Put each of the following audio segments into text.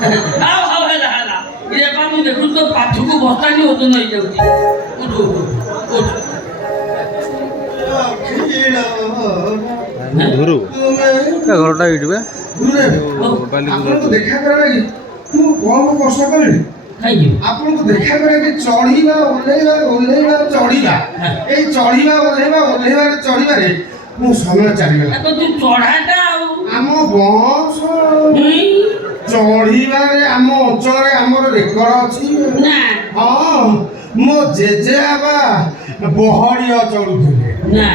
ହଉ ହେଲା ହେଲା ଇଏ ପା ମୁଁ ଦେଖୁଛି ତ ପାଠକୁ ବସ୍ତାନି ଓଜନ ହେଇଯାଉଛି। ଉଠୁ ଉଠୁ ଘରୁ ଘରଟା ଏଇଠି ବା ଆପଣଙ୍କୁ ଦେଖା କରିବା କି ମୁଁ କମ କଷ୍ଟ କଲିଣି ଆପଣଙ୍କୁ ଦେଖା କରିବା କି ଚଢିବା ଓହ୍ଲେଇବା ଓହ୍ଲେଇବା ଚଢିବା ଏଇ ଚଢିବା ଓହ୍ଲେଇବା ଓହ୍ଲେଇବାରେ ଚଢିବାରେ ମୁଁ ସମୟ ଚାଲିଗଲା। ତୁ ଚଢାଟା ଆଉ ଆମ ବସ ଚଢିବାରେ ଆମ ଅଞ୍ଚଳରେ ଆମର ରେକର୍ଡ ଅଛି। ନା ହଁ ମୋ ଜେଜେବାପା ବହଡିଆ ଚଢୁଥିଲେ। ନା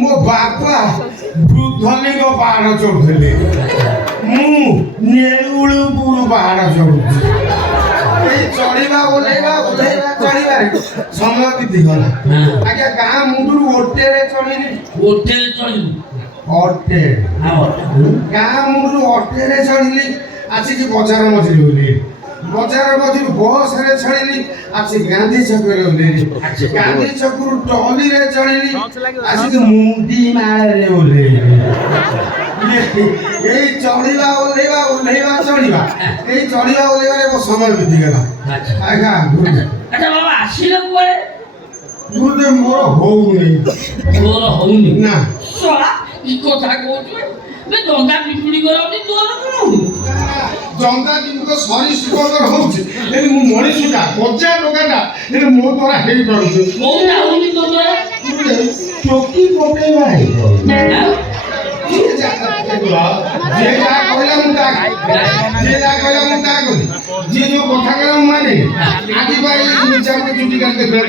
ମୋ ବାପା ବୃଦ୍ଧଲିଙ୍ଗ ପାହାଡ଼ ଚଢୁଥିଲେ। ମୁଁ ନେଉଳପୁର ପାହାଡ଼ ଚଢୁଛି। ଏଇ ଚଢିବା ଓହ୍ଲେଇବା ଓହ୍ଲେଇବା ଚଢିବାରେ ସମୟ ବିତିଗଲା। ଆଜ୍ଞା ଗାଁ ମୁଣ୍ଡରୁ ଓଟେରେ ଚଢିଲି। ହୋଟେଲ ଚଢିବୁ ଅଟେ ଗାଁ ମୁଣ୍ଡରୁ ଅଟେରେ ଚଢିଲି ଆସିକି ବଜାର ମଝିରେ ଓହ୍ଲେଇଲି। ବଜାର ମଝିରୁ ବସରେ ଚଢିଲି ଆସି ଗାନ୍ଧୀ ଛକରେ ଓହ୍ଲେଇଲି। ଗାନ୍ଧୀ ଛକରୁ ଟଲିରେ ଚଢିଲି ଆସିକି ମୁଣ୍ଡି ମାଳରେ ଓହ୍ଲେଇଲି। ଏଇ ଚଢିବା ଓହ୍ଲେଇବା ଓହ୍ଲେଇବା ଚଢିବା ଏଇ ଚଢିବା ଓହ୍ଲେଇବାରେ ମୋ ସମୟ ବିତିଗଲା। ଆଜ୍ଞା ଆଚ୍ଛା ବାବା ଆସିଲ କୁଆଡେ? ଗୁରୁଦେବ ମୋର ହଉନି। ତୋର ହଉନି ନା ଶଳା କି କଥା କହୁଛୁ? ଜନ୍ଦା ପିପୁଡି କରାଉନି ତୋର କଣ ହଉନି? ଜନ୍ଦା କିନ୍ତୁ ସରୀସୃପଙ୍କର ହଉଛି ହେଲେ ମୁଁ ମଣିଷଟା କଞ୍ଚା ଟୋକାଟା ହେଲେ ମୋ ଦ୍ୱାରା ହେଇପାରୁଛି। କୋଉଟା ହଉନି ତୋ ଦ୍ୱାରା? ଟୋକି ପକେଇବା ହେଇପାରୁନି। ଯିଏ ଯାହା କହିଲା ମୁଁ ତାହା ଯିଏ ଯାହା କହିଲା ମୁଁ ତାହା କଲି। ଯିଏ ଯୋଉ କଥା କହିଲା ମୁଁ ମାନେ ଆଜି ପାଇଁ ମିଛାମତେ ଚୁଟି କାଟିତେ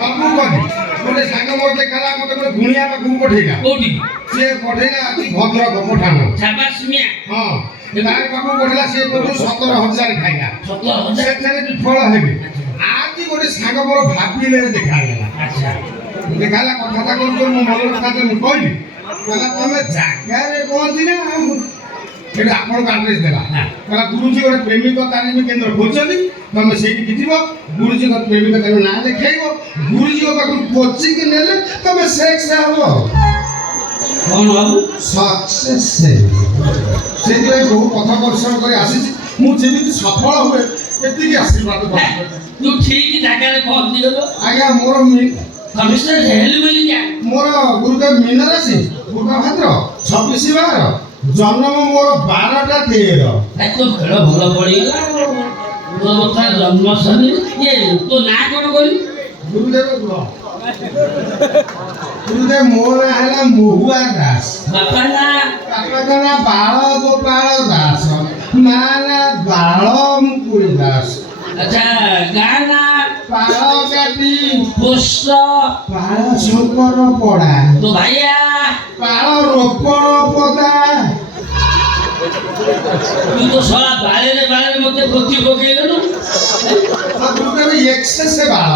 ସବୁ କଲି। ଗୋଟେ ସାଙ୍ଗ ମୋର ଦେଖାଲା ମତେ ଗୋଟେ ଗୁଣିଆ ପାଖକୁ ପଠେଇଲା। କୋଉଠି? ସିଏ ପଠେଇଲା ଆଜି ଭଦ୍ରକ ପଠାଣ। ସାବାସ୍ମିଆ ହଁ ତାରି ପାଖକୁ ପଠେଇଲା ସିଏ କୋଉଠୁ 17,000 ଖାଇଲା। 17,000 ସେଥିରେ ବିଫଳ ହେବି। ଆଜି ଗୋଟେ ସାଙ୍ଗ ମୋର ଭାବିଲେ ଦେଖାଗଲା। ଦେଖାଗଲା କଥାଟା କରୁଛୁ ମୋ ମନ କଥା ମୁଁ କହିଲି କହିଲା ତମେ ଜାଗାରେ ପହଞ୍ଚିଲେ ସେଠି ଆପଣଙ୍କ ଆଡ୍ରେସ୍ ଦେଲା। କହିଲା ଗୁରୁଜୀ ଗୋଟେ ପ୍ରେମିକ ତାଲିମ କେନ୍ଦ୍ର ଖୋଲିଛନ୍ତି ତମେ ସେଇଠିକି ଯିବ। ଗୁରୁଜୀଙ୍କ ପ୍ରେମିକ ତାଲିମ ନାଁ ଲେଖେଇବ। ଗୁରୁଜୀଙ୍କ ପାଖରୁ କୋଚିଂ ନେଲେ ତମେ ସେକ୍ସ ହବ। କଣ ବାବୁ? ସକ୍ସେସ୍ ସେଇଥିପାଇଁ ବହୁ କଥା ପରିଶ୍ରମ କରି ଆସିଛି। ମୁଁ ଯେମିତି ସଫଳ ହୁଏ ଏତିକି ଆଶୀର୍ବାଦ ତୁ ଠିକ ଜାଗାରେ ପହଞ୍ଚିଗଲୁ। ଆଜ୍ଞା ମୋର ଗୁରୁଦେବ ମୀନ ରାଶି ପୂର୍ଣ୍ଣଭାଦ୍ର 26/12 ଜନ୍ମ ମୋର 12ଟା 13। ତୋ ଖେଳ ଭଲ ପଡିଗଲା। ତୋ କଥା ଜନ୍ମ ଶନି ଇଏ ତୋ ନାଁ କଣ କହିଲୁ? ଗୁରୁଦେବ ମୋ ନାଁ ହେଲା ମହୁଆ ଦାସ। ବାପା ନାଁ ବାଳ ଗୋପାଳ ଦାସ। ମା ନାଁ ବାଳ ମୁକୁଳି ଦାସ। ଆଚ୍ଛା ଗାଁ ନାଁ ପାଳକାଟି ପୋଷ୍ଟ ପାଳ ଶଙ୍କର ପଡା। ତୋ ଭାଇଆ ପାଳ ରୋପଣ ପଦା। ତୁ ତ ଶଳା ବାଳେରେ ମତେ ଭୋତି ପକେଇଲୁ। ଏକ୍ସେସ୍ ବାଳ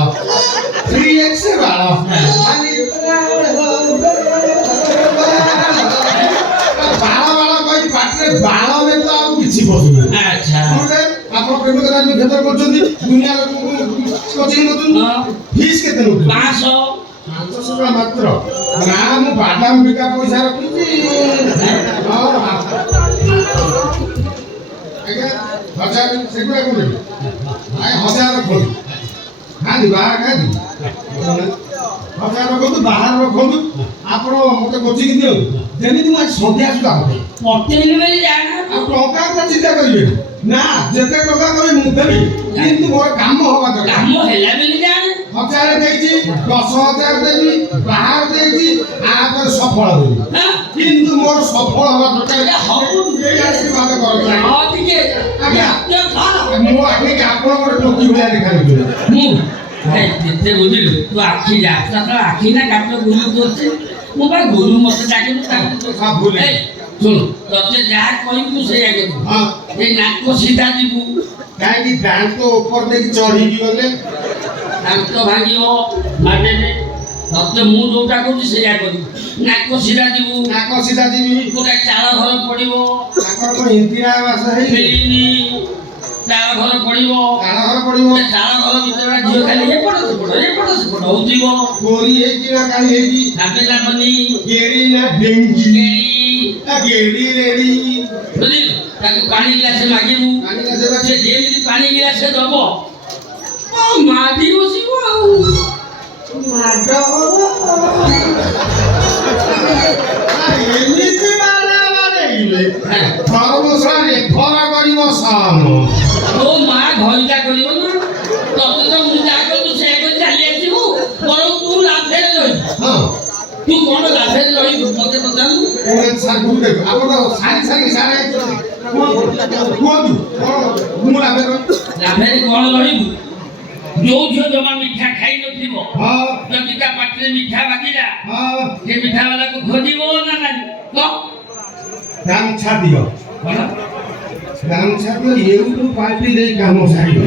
3x ବାଳ ବାଳ କହି ପାଟିରେ ବାଳ ବେତ ଆଉ କିଛି ପଶୁନି। ଆଚ୍ଛା ଆପଣ ପ୍ରେମିକ ତାଲିମ କ୍ଷେତ୍ର କରୁଛନ୍ତି ଦୁନିଆ ଲୋକଙ୍କୁ କୋଚିଂ ଦଉଛନ୍ତି। ଫିସ୍ କେତେ ନେଉଛନ୍ତି? 500 ଟଙ୍କା ମାତ୍ର। ନା ମୁଁ ବାଦାମ ବିକା ପଇସା ରଖିଛି। ଆଜ୍ଞା 1000 ସେଗୁଡ଼ା କଣ ନେବି? 1000 ରଖନ୍ତୁ। ଖାଆନ୍ତି ବାହାର ଖାଆନ୍ତି 1000 ରଖନ୍ତୁ ବାହାର ରଖନ୍ତୁ। ଆପଣ ମତେ କୋଚିଂ ଦିଅନ୍ତୁ ଯେମିତି ମୁଁ ଆଜି ସନ୍ଧ୍ୟା ସୁଦ୍ଧା ହବ। ପଠେଇଲି ବୋଲି ଜାଣ। ଆଉ ଟଙ୍କା କଥା ଚିନ୍ତା କରିବେନି। ନା ଯେତେ ଟଙ୍କା କହିବେ ମୁଁ ଦେବି କିନ୍ତୁ ମୋର କାମ ହବା ଦରକାର। କାମ ହେଲା ବୋଲି ଜାଣ। 1000 ଦେଇଛି 10,000 ଦେବି ବାହାର ଦେଇଛି ଆପରେ ସଫଳ ଦେବି କିନ୍ତୁ ମୋର ସଫଳ ହବା ଦରକାର। ଆଶୀର୍ବାଦ କରନ୍ତୁ। ଆଜ୍ଞା ମୁଁ ଆଖିକି ଆପଣ ଗୋଟେ ଟୋକି ଭଳିଆ ଦେଖାଯାଉଛି। ମୁଁ କେତେ ବୁଝିଲୁ ତୁ ଆଖି ଯାତ୍ରା ତ ଆଖି ନା କାଟ ଗୁରୁ କରୁଛି। ମୁଁ ବା ଗୁରୁ ମତେ ଡାକିଲୁ ଶୁଣୁ ତତେ ଯାହା କହିବୁ ତୁ ସେଇଆ କରିବୁ। ଏଇ ନାକ ସିଧା ଯିବୁ। କାହିଁକି ଦାନ୍ତ ଉପରେ ଦେଇକି ଚଢିକି ଗଲେ ଦାନ୍ତ ଭାଙ୍ଗିବ ମାଟିରେ। ତତେ ମୁଁ ଯୋଉଟା କହୁଛି ସେଇଆ କରିବୁ। ନାକ ସିଧା ଯିବୁ। ନାକ ସିଧା ଯିବି। ଗୋଟେ ଚାଳ ଘର ପଡିବ। ତାଙ୍କର କଣ ଇନ୍ଦିରା ଆବାସ ହେଇନି? ଚାଳ ଘର ପଡିବ। ଚାଳ ଘର ପଡିବ। ଚାଳ ଘର ଭିତରେ ଝିଅ ଖାଲି ଏପଟ ସେପଟ ହଉଥିବ। ଗୋରି ହେଇକି ନା କାଳି ହେଇକି ଭାବିଲା ମନି ଗେଡି ନା ଡେଙ୍ଗି ଗେଡି ଗେଡି ରେଡି ବୁଝିଲୁ? ତାକୁ ପାଣି ଗ୍ଲାସେ ମାଗିବୁ ପାଣି ଗ୍ଲାସେ ମାଗିବୁ। ସେ ଯେମିତି ପାଣି ଗ୍ଲାସେ ଦବ ମାଦି ବସିବ ଆଉ ମାଡ ଏମିତି ବାଡ଼େଇବେ ଧର୍ମଶାଳାରେ ଖରା କରିବ ସାମ ତୋ ମା ଘଇଟା କରିବ ନା ତତେ ତ ମୁଁ ଯାହା କହିବୁ ସେଇଆ କରି ଚାଲି ଆସିବୁ ବରଂ ତୁ ଲାଭରେ ରହିବୁ ହଁ ତୁ କଣ ଲାଭରେ ରହିବୁ ମତେ ପଚାରୁନୁ ସାର୍ ଦେଖ ଆପଣ ସାରି ସାରା କୁହନ୍ତୁ ମୁଁ ଲାଭରେ ଲାଭରେ କଣ ରହିବୁ ଯୋଉ ଝିଅ ଜମା ମିଠା ଖାଇ ନଥିବ ହଁ ଯଦି ତା ପାଟିରେ ମିଠା ବାଜିଲା ହଁ ସେ ମିଠା ବାଲାକୁ ଖୋଜିବ ନା ନାହିଁ କହ ଗାମୁଛା ଦିଅ କଣ ଗାମୁଛା ଦିଅ ଏଉଠୁ ପାର୍ଟି ଦେଇ କାମ ସାରିବ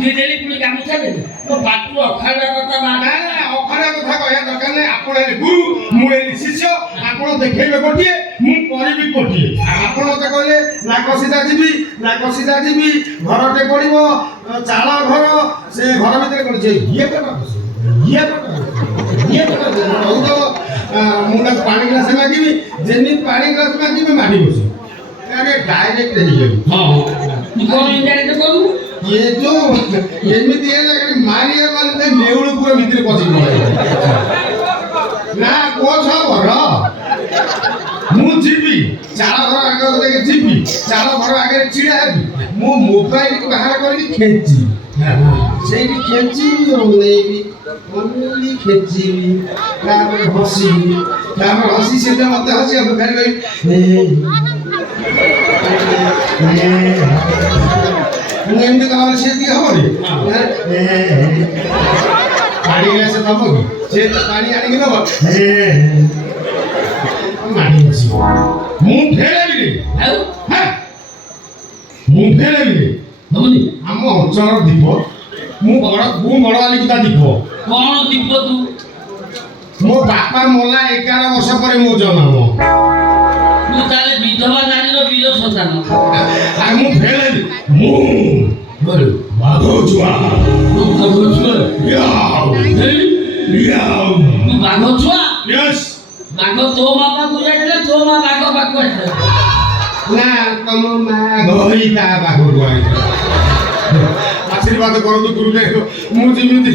ବୁଦ୍ଧି ଦେଲି ପୁଣି ଗାମୁଛା ଦେଲି ମୋ ପାଟିରୁ ଅଖାଡା କଥା ବାହାରେ ଅଖାଡା କଥା କହିବା ଦରକାର ନାହିଁ ଆପଣ ହେଲେ ଗୁରୁ ମୁଁ ହେଲି ଶିଷ୍ୟ ଆପଣ ଦେଖେଇବେ ଗୋଟିଏ ମୁଁ କରିବି ଗୋଟିଏ ଆପଣ ମତେ କହିଲେ ନାକ ସିଧା ଯିବି ଘରଟେ ପଡ଼ିବ ଚାଳ ଘର ସେ ଘର ଭିତରେ କରିছে ଇଏ ମୁଁ ତାକୁ ପାଣି ଗ୍ଲାସ ମାଗିବି ଯେମିତି ପାଣି ଗ୍ଲାସ ମାଗିବି ମାଡ଼ି ବସିବି ଡାଇରେକ୍ଟ ହେଇଯାଉଛି ହଁ ତୁ କଣ ଇଣ୍ଡାଇରେକ୍ଟ କରିବୁ ये जो एमिति हेला कि मारिया माने नेउळ पुरा भिତରେ पछि गयो ना को छ घर मु जीबी चाळ घर आगे देखे जीबी चाळ घर आगे चिड़ा हेबी मु मोबाइल को बाहर करके खेची सेठी खेची ओलेबी ओलेबी खेची तापर हसी से मते हसी अब खाली ମୁଁ ଏମିତି କଲା ସେ ଟିକେ ହବ ନି ପାଣି ଗ୍ଲାସ ଦବ କି ସେ ପାଣି ଆଣିକି ଦବ ମାଡ଼ି ବସିବ ମୁଁ ଫେରେବି ଆଉ ମୁଁ ଫେରେବି ହବନି ଆମ ଅଞ୍ଚଳର ଦୀପ ମୁଁ ବଡ଼ ଆଲିକୁ ତା ଦୀପ କଣ ଦୀପ ତୁ ମୋ ବାପା ମଲା 11 ବର୍ଷ ପରେ ମୋ ଜନ୍ମ ତୁ ତାହେଲେ ବିଧବା ନାରୀର ବୀର ସନ୍ତାନ ଆଉ ମୁଁ ଫେରେବି ମୁଁ ବାଘ ଛୁଆ ତୁ ବାଘ ଛୁଆ ତୁ ବାଘ ଛୁଆ ବାଘ ତୋ ମା ପାଖକୁ ଯାଇଥିଲା ତୋ ମା ବାଘ ପାଖକୁ ଆସିଥିଲା ନା ତମ ମା ଗହଳି ତା ପାଖକୁ ଆଇଥିଲା ଆଶୀର୍ବାଦ କରନ୍ତୁ ଗୁରୁଦେବ ମୁଁ ଯେମିତି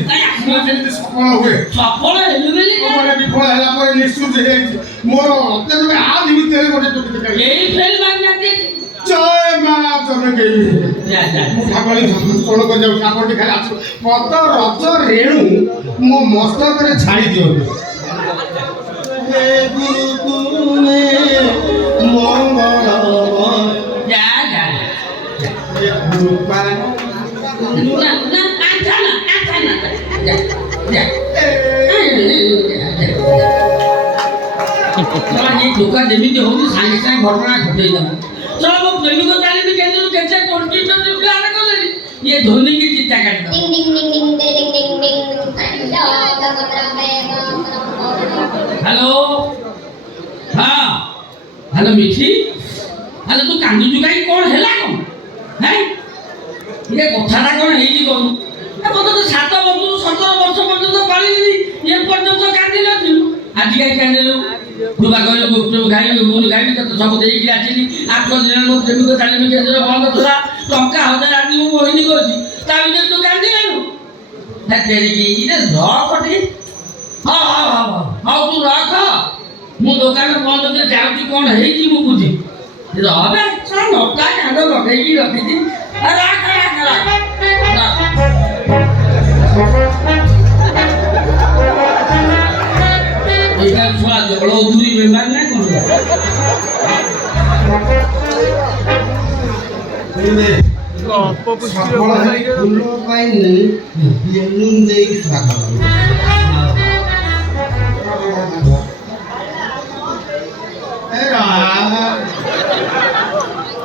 ସଫଳ ହୁଏ ସଫଳ ହେଲୁ ବୋଲି ବିଫଳ ହେଲା ପରେ ନିଶ୍ଚିତ ହେଇଯାଇଛି ମୋର ଅତ୍ୟଧିକ ଆଦି ଭିତରେ ଗୋଟେ ଏଇ ଫେଲ୍ ମାରି ଜୟ ମା ଜନକେ ମୁଁ ଠାକୁରାଣୀ ଶରଣ କରି ଯାଉଛି ଆପଣ ଟିକେ ଖାଲି ଆସ ପଦ ରଜ ରେଣୁ ମୋ ମସ୍ତକରେ ଛାଡ଼ି ଦିଅନ୍ତୁ ହେ ଗୁରୁ ତୁମେ ମଙ୍ଗଳ ଯା କୃପା ଧୋକା ଯେମିତି ହଉଛି ସାଙ୍ଗେ ସାଙ୍ଗେ ଘଟଣା ଘଟେଇ ଦେବ ଚଳ ମୋ ପ୍ରେମିକ ଚାଲିବି କେନ୍ଦ୍ର କେତେ ପ୍ଲାନ୍ କଲେଣି ଇଏ ଧୋନି କି ଚିନ୍ତା କାଟିଦେବ ହ୍ୟାଲୋ ହଁ ହ୍ୟାଲୋ ମିଠି ହ୍ୟାଲୋ ତୁ କାନ୍ଦୁଛୁ କାହିଁ କ'ଣ ହେଲା କ'ଣ ହେଁ ଇଏ କଥାଟା କ'ଣ ହେଇଛି କହୁନୁ ମୋତେ ତ 7 ବର୍ଷରୁ 17 ବର୍ଷ ପର୍ଯ୍ୟନ୍ତ ପାଳିଲି ଏ ପର୍ଯ୍ୟନ୍ତ କାନ୍ଦି ନଥିଲୁ ଆଜି କାହିଁ କାନ୍ଦିଲୁ ତୁ ବା କହିଲୁ ଗୁପଚୁପ ଖାଇବି ଗୁଗୁନି ଖାଇବି ତତେ ସବୁ ଦେଇକି ଆସିଲି 8 ଦିନ ମୋ ପ୍ରେମିକ ତାଲିମ କେନ୍ଦ୍ର ବନ୍ଦ ଥିଲା ଟଙ୍କା 1000 ଆଜି ମୁଁ ବହିନି କରୁଛି ତା ଭିତରେ ତୁ କାନ୍ଦିଲୁ ତେରିକି ରଖ ଟିକେ ହଉ ତୁ ରଖ ମୁଁ ଦୋକାନ ବନ୍ଦ କରି ଯାଉଛି କ'ଣ ହେଇଛି ମୁଁ ବୁଝି ରହବେ ନଟା କାଣ୍ଡ ଲଗେଇକି ରଖିଛି ଏଇଟା ଛୁଆ ଜଳ ଉଧୁରି ବେମାର ନା କ'ଣ ସଫଳ ହେଇ ଫୁଲ ପାଇନି ବେଲୁନ ଦେଇକି ସ୍ୱାଗତ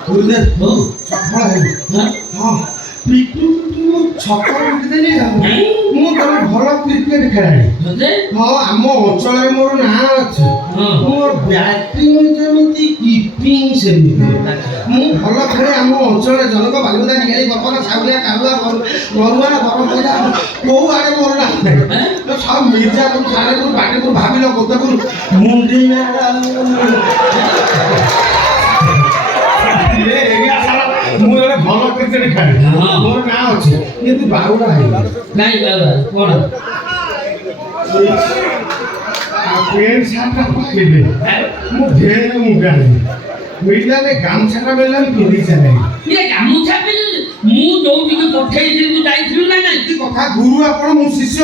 ଗୁରୁଦେବ ସଫଳ ହେଲି ହଁ ପିଟୁ ଛକ ପିଟିଦେଲି ମୁଁ ଜଣେ ଭଲ କ୍ରିକେଟ ଖେଳାଳି ହଁ ଆମ ଅଞ୍ଚଳରେ ମୋର ନାଁ ଅଛି ମୋର ବ୍ୟାଟିଂ ଯେମିତି କିପିଂ ସେମିତି ମୁଁ ଭଲ ଖେଳେ ଆମ ଅଞ୍ଚଳରେ ଜନକ ବାଲୁଦା ନିଗାଳି ବପନ ସାଉଲିଆ କାଲୁଆ ବରୁଆ ବରପଇଲା କୋଉ ଆଡ଼େ ମୋର ନାଁ ସବୁ ମିର୍ଜାପୁର ସାଲେପୁର ବାଟେପୁର ଭାବିଲ କୋତପୁର ମୁଣ୍ଡି ଭଲ କ୍ରିକେଟ ଖେଳେ ମୋର ନାଁ ଅଛି କିନ୍ତୁ ବାହୁଡ଼ା ହେଇନି ନାଇଁ ବାବା କଣ ପ୍ୟାଣ୍ଟ ସାର୍ଟଟା ପକେଇଲେ ମୁଁ ଢେର ମୁଣ୍ଡାଲି ମିଳିଲାରେ ଗାମୁଛାଟା ବେଲାରେ ପିନ୍ଧି ଚାଲେ ଇଏ ଗାମୁଛା ପିନ୍ଧି ମୁଁ ଯୋଉଠିକି ପଠେଇଥିଲି ତୁ ଯାଇଥିଲୁ ନା ନାଇଁ କି କଥା ଗୁରୁ ଆପଣ ମୁଁ ଶିଷ୍ୟ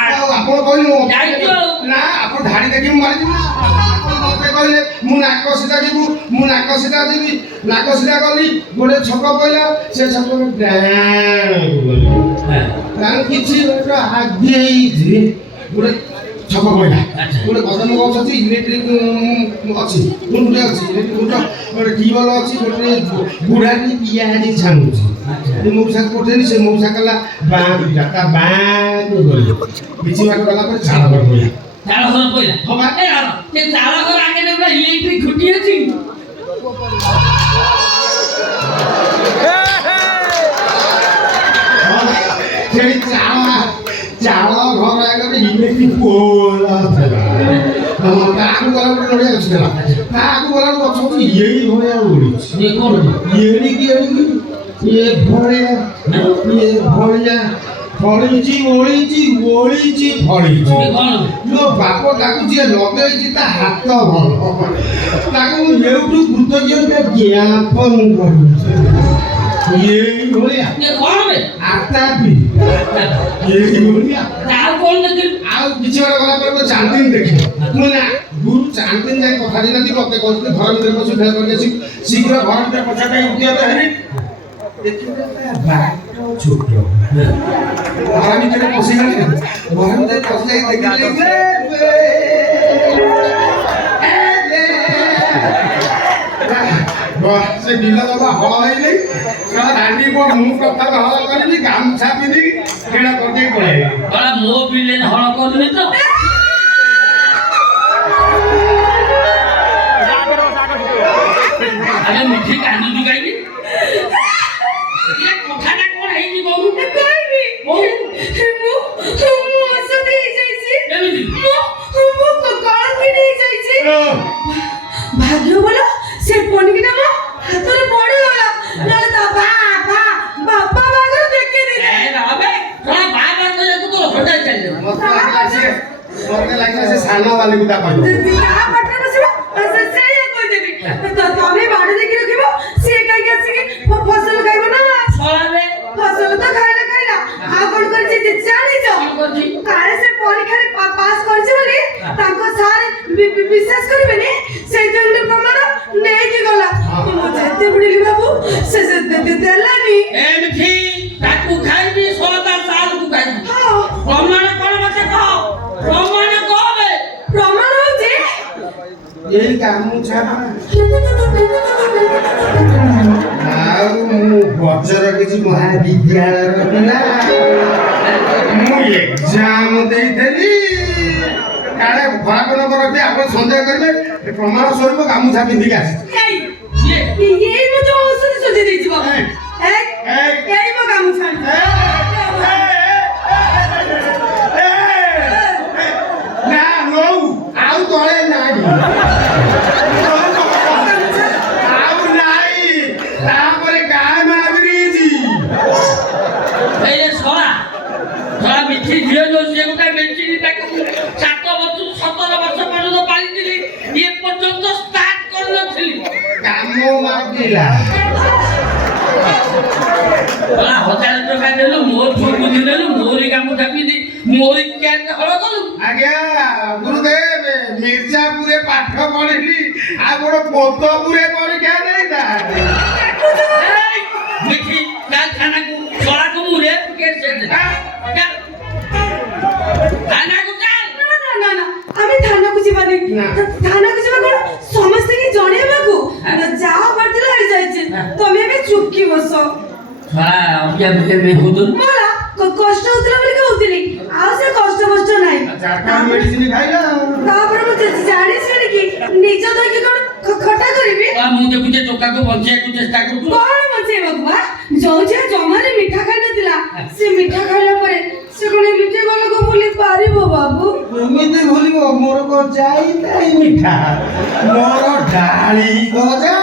ଆଉ ଆପଣ କହିଲେ ଯାଇଛୁ ନା ଆପଣ ଧାଡ଼ି ଦେଖି ମୁଁ ମାରିଯିବି ନା ଆପଣ ମତେ କହିଲେ ମୁଁ ନାକ ସିଧା ଯିବୁ ମୁଁ ନାକ ସିଧା ଯିବି ନାକ ସିଧା ଗଲି ଗୋଟେ ଛକ ପଇଲା ସେ ଛକରେ ଡ୍ୟାନ୍ କିଛି ଗୋଟେ ଆଗେଇଛି ଗୋଟେ ଛକ ପଇଲା ଗୋଟେ କଦମ ଗଛ ଅଛି ଇଲେକ୍ଟ୍ରିକ ଅଛି ଗୁଣ୍ଡ ଅଛି ଇଲେକ୍ଟ୍ରିକ ଗୁଣ୍ଡ ଗୋଟେ ଟ୍ୟୁବଲ ଅଛି ଗୋଟେ ବୁଢ଼ାଟି ପିଆଜି ଛାଣୁଛି ମଉସାକୁ ପଠେଇଲି ସେ ମଉସା କଲା ବାଁ ତା ବାଁ ଗଲି କିଛି ବାଟ ଗଲା ପରେ ଚାଳ ଘର ପଇଲା ଚାଳ ଘର ପଇଲା ହଁ ବା ସେ ଚାଳ ଘର ଆଗରେ ପୁରା ଇଲେକ୍ଟ୍ରିକ ଖୁଣ୍ଟି ଅଛି ସେଇ ଚାଳ ଘର ଆଗରେ ଇଲେକ୍ଟ୍ରିକ ପୋଲ ଥିଲା ତାକୁ ଗଲା ଗୋଟେ ନଡ଼ିଆ ଗଛ ଥିଲା ତାକୁ ଗଲା ଗଛ ଏଇ ଭଳିଆ ଉଡ଼ିଛି ଏଣିକି ଏ ଭଳିଆ ଫଳିଛି ଓଳିଛି ଫଳିଛି ମୋ ବାପ ତାକୁ ଯିଏ ଲଗେଇଛି ତା ହାତ ଭଲ ତାକୁ ମୁଁ ଏଉଠୁ କୃତଜ୍ଞତା ଜ୍ଞାପନ କରୁଛି ଏଇଭଳିଆ ଆତାପି ଏଇଭଳିଆ ଆଉ କିଛି ଗୋଟେ ଗଲା ପରେ ମୁଁ ଚାନ୍ଦିନ ଦେଖେ ମୁଁ ନା ଗୁରୁ ଚାନ୍ଦିନ ଯାଇ କଥା ଦେଇନାହାନ୍ତି ମତେ କହୁଥିଲେ ଘର ଭିତରେ ପଶି ଫେର କରିକି ଆସି ଶୀଘ୍ର ଘର ଭିତରେ ପଛା ପାଇଁ ଉଠିବା ହେରି ଛୋଟ ଘର ଭିତରେ ପଶିଗଲେ ଘର ଭିତରେ ପଶି ଯାଇ ଦେଖିଲେ ସେ ବିଲ ଜମା ହଳ ହେଇନି ରାଣ୍ଡି ମୁଁ ପ୍ରଥମେ ହଳ କରିବି ଗାମୁଛା ପିନ୍ଧି ଖେଳ କରିଦେଇ ପଳେଇବି ମୋ ବିଲେ ହଳ କରୁନି ତ ଆରେ ମିଠି କାନ୍ଦୁଛୁ କାହିଁକି କଥାଟା କଣ ହେଇଛି ବହୁ କହିବି ମୁଁ ଅସତ ହେଇଯାଇଛି ମୁଁ କଳକି ହେଇଯାଇଛି ଭାଗ୍ୟ ଭଲ ସେ ପନିକିଟା ମୋ ହାତରେ ପଡ଼ିଗଲା ନହେଲେ ତା ବାପା ବାହାଘର ଦେଖେଇ ଦେଇଛି ରବେ କଣ ବାବା କହିବାକୁ ତୋର ହଟାଇ ଚାଲିବ ମତେ ଲାଗିଲା ସେ ସାନ ବାଲିକୁ ତା ପାଖରେ କାହା ପାଖରେ ବସିବ ସେଇଆ କହିଦେବି ତମେ ବାଡ଼ି ଦେଖି ରଖିବ ସିଏ କାହିଁକି ଆସିକି ଫସଲ ଖାଇବ ନା ଫସଲ ତ ଖାଇଲା ଆଉ କଣ କରିଛି ଜାଣିଛ କାଳେ ସେ ପରୀକ୍ଷାରେ ପାସ୍ କରିଛି ବୋଲି ତାଙ୍କ ସାର୍ ବିଶ୍ୱାସ କରିବେନି ସେଇଥିପାଇଁ ଗୋଟେ ପ୍ରମାଣ ନେଇକି ଗଲା ମୁଁ ଯେତେ ବୁଡ଼ିଲି ବାବୁ ସେ ଦେଲାନି ଏମିତି ତାକୁ ଖାଇବି ସୋଳତା ସାରକୁ ଖାଇବି ପ୍ରମାଣ କଣ ମତେ କହ ପ୍ରମାଣ କହବେ ପ୍ରମାଣ ହଉଛି ଏଇ ଗାମୁଛା ଆଉ ମୁଁ ବଜର କିଛି ମହାବିଦ୍ୟାଳୟର ପିଲା ମୁଁ ଏକ୍ଜାମ ଦେଇଥିଲି କାଳେ ଖରାପ ନମ୍ବର ରଖି ଆପଣ ସନ୍ଦେହ କରିବେ ପ୍ରମାଣ ସ୍ୱରୂପ ଗାମୁଛା ପିନ୍ଧିକି ଆସିଛି ଏଇ ମୋ ଯୋଉ ଔଷଧ ସଜେଇ ଦେଇଛି ବାବା ଏଇ ମୋ ଗାମୁଛା ନା ନଉ ଆଉ ତଳେ ନାହିଁ ଆଉ ନାହିଁ ତାପରେ ଗାଁ ମାରିଛି ଏଇ ଶଳା ମିଠି ଝିଅ ଯୋଉ ସେ ଗୋଟେ ମେଚିନି ତାକୁ 7 ବର୍ଷ 17 ବର୍ଷ ପର୍ଯ୍ୟନ୍ତ ପାଳିଥିଲି ଏ ପର୍ଯ୍ୟନ୍ତ ଷ୍ଟାର୍ଟ କରିନଥିଲି କାମ ମାଗିଲା 1000 ଟଙ୍କା ଦେଲୁ ମୋ ଛୁଆ ବୁଝି ଦେଲୁ ମୋରି କାମ ଚାପିଦି ମୋରି କ୍ୟାରେ ହଳ କଲୁ ଆଜ୍ଞା ଗୁରୁଦେବ ମିର୍ଜାପୁରେ ପାଠ ପଢିଲି ଆଉ ବଡ ପୋତପୁରେ ପରୀକ୍ଷା ଦେଇଥା ମିଠି ଥାନାକୁ ଶଳାକୁ ମୁଁ ରେପ କେସ୍ ଥାନାକୁ ଚାଲ ନା ଆମେ ଥାନାକୁ ଯିବାନି ଥାନାକୁ ଯିବା କଣ ସମସ୍ତେ କି ଜଣେଇବାକୁ ଯାହା ବାଟିଲା ହେଇଯାଇଛି ତମେ ଏବେ ଚୁପକି ବସ କଷ୍ଟ ହଉଥିଲା ବୋଲି କହୁଥିଲି ଆଉ ସେ କଷ୍ଟ ନାହିଁ ତାପରେ ମୁଁ ଜାଣିଛି କି ନିଜ ଦଇକି କଣ ଖଟା କରିବି ମୁଁ ଦେଖୁଛି ଟୋକାକୁ ବଞ୍ଚେଇବାକୁ ଚେଷ୍ଟା କରୁଛୁ କଣ ବଞ୍ଚେଇବାକୁ ବା ଯୋଉ ଝିଅ ଜମାରେ ମିଠା ଖାଇନଥିଲା ସେ ମିଠା ଖାଇଲା ପରେ ସେ କଣ ଏମିତି ଗଲକୁ ଭୁଲି ପାରିବ ବାବୁ ଏମିତି ଭୁଲିବ ମୋର କଣ ଯାଇ ମିଠା ମୋର ଡାଳି ଗଜା